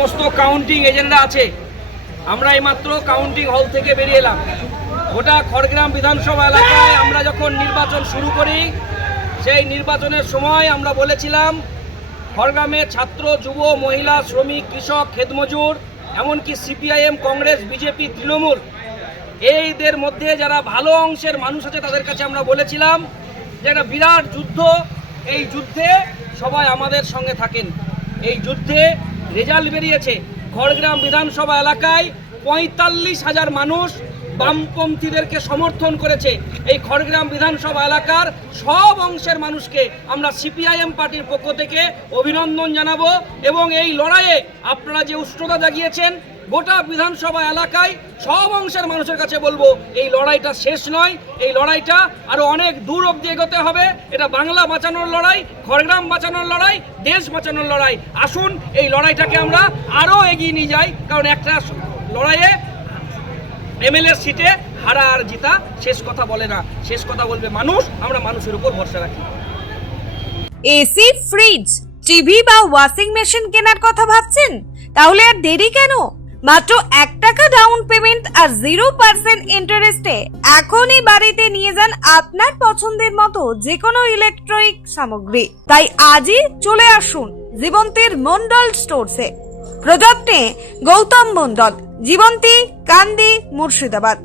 সমস্ত কাউন্টিং এজেন্টরা আছে। আমরা এইমাত্র কাউন্টিং হল থেকে বেরিয়ে এলাম। গোটা খড়গ্রাম বিধানসভা এলাকায় আমরা যখন নির্বাচন শুরু করি, সেই নির্বাচনের সময় আমরা বলেছিলাম খড়গ্রামে ছাত্র, যুব, মহিলা, শ্রমিক, কৃষক, ক্ষেতমজুর, এমনকি সিপিআইএম, কংগ্রেস, বিজেপি, তৃণমূল, এইদের মধ্যে যারা ভালো অংশের মানুষ আছে তাদের কাছে আমরা বলেছিলাম যে একটা বিরাট যুদ্ধ, এই যুদ্ধে সবাই আমাদের সঙ্গে থাকেন। এই যুদ্ধে রেজাল্ট বেরিয়েছে, খড়গ্রাম বিধানসভা এলাকায় ৪৫,০০০ মানুষ বামপন্থীদেরকে সমর্থন করেছে। এই খড়গ্রাম বিধানসভা এলাকার সব অংশের মানুষকে আমরা সিপিআইএম পার্টির পক্ষ থেকে অভিনন্দন জানাবো এবং এই লড়াইয়ে আপনারা যে উষ্ণতা জাগিয়েছেন, গোটা বিধানসভা এলাকায় সব অংশের মানুষের কাছে বলবো এই লড়াইটা শেষ নয়, এই লড়াইটা আরো অনেক দূর অবধি এগোতে হবে। এটা বাংলা বাঁচানোর লড়াই, খড়গ্রাম বাঁচানোর লড়াই, দেশ বাঁচানোর লড়াই। আসুন এই লড়াইটাকে আমরা আরো এগিয়ে নিয়ে যাই, কারণ একটা লড়াইয়ে এমএলএ সিটে হারা আর জিতা শেষ কথা বলে না, শেষ কথা বলবে মানুষ। আমরা মানুষের উপর ভরসা রাখি। এসি, ফ্রিজ, টিভি বা ওয়াশিং মেশিন কেনার কথা ভাবছেন? তাহলে আর দেরি কেন? মাত্র 1 টাকা ডাউন পেমেন্ট আর 0% ইন্টারেস্টে এখনই বাড়িতে নিয়ে যান আপনার পছন্দের মতো যে কোনো ইলেকট্রনিক সামগ্রী। তাই আজই চলে আসুন জীবন্তীর মন্ডল স্টোরসে। প্রোডাক্টে গৌতম মন্ডল, জীবন্তী, কান্দি, মুর্শিদাবাদ।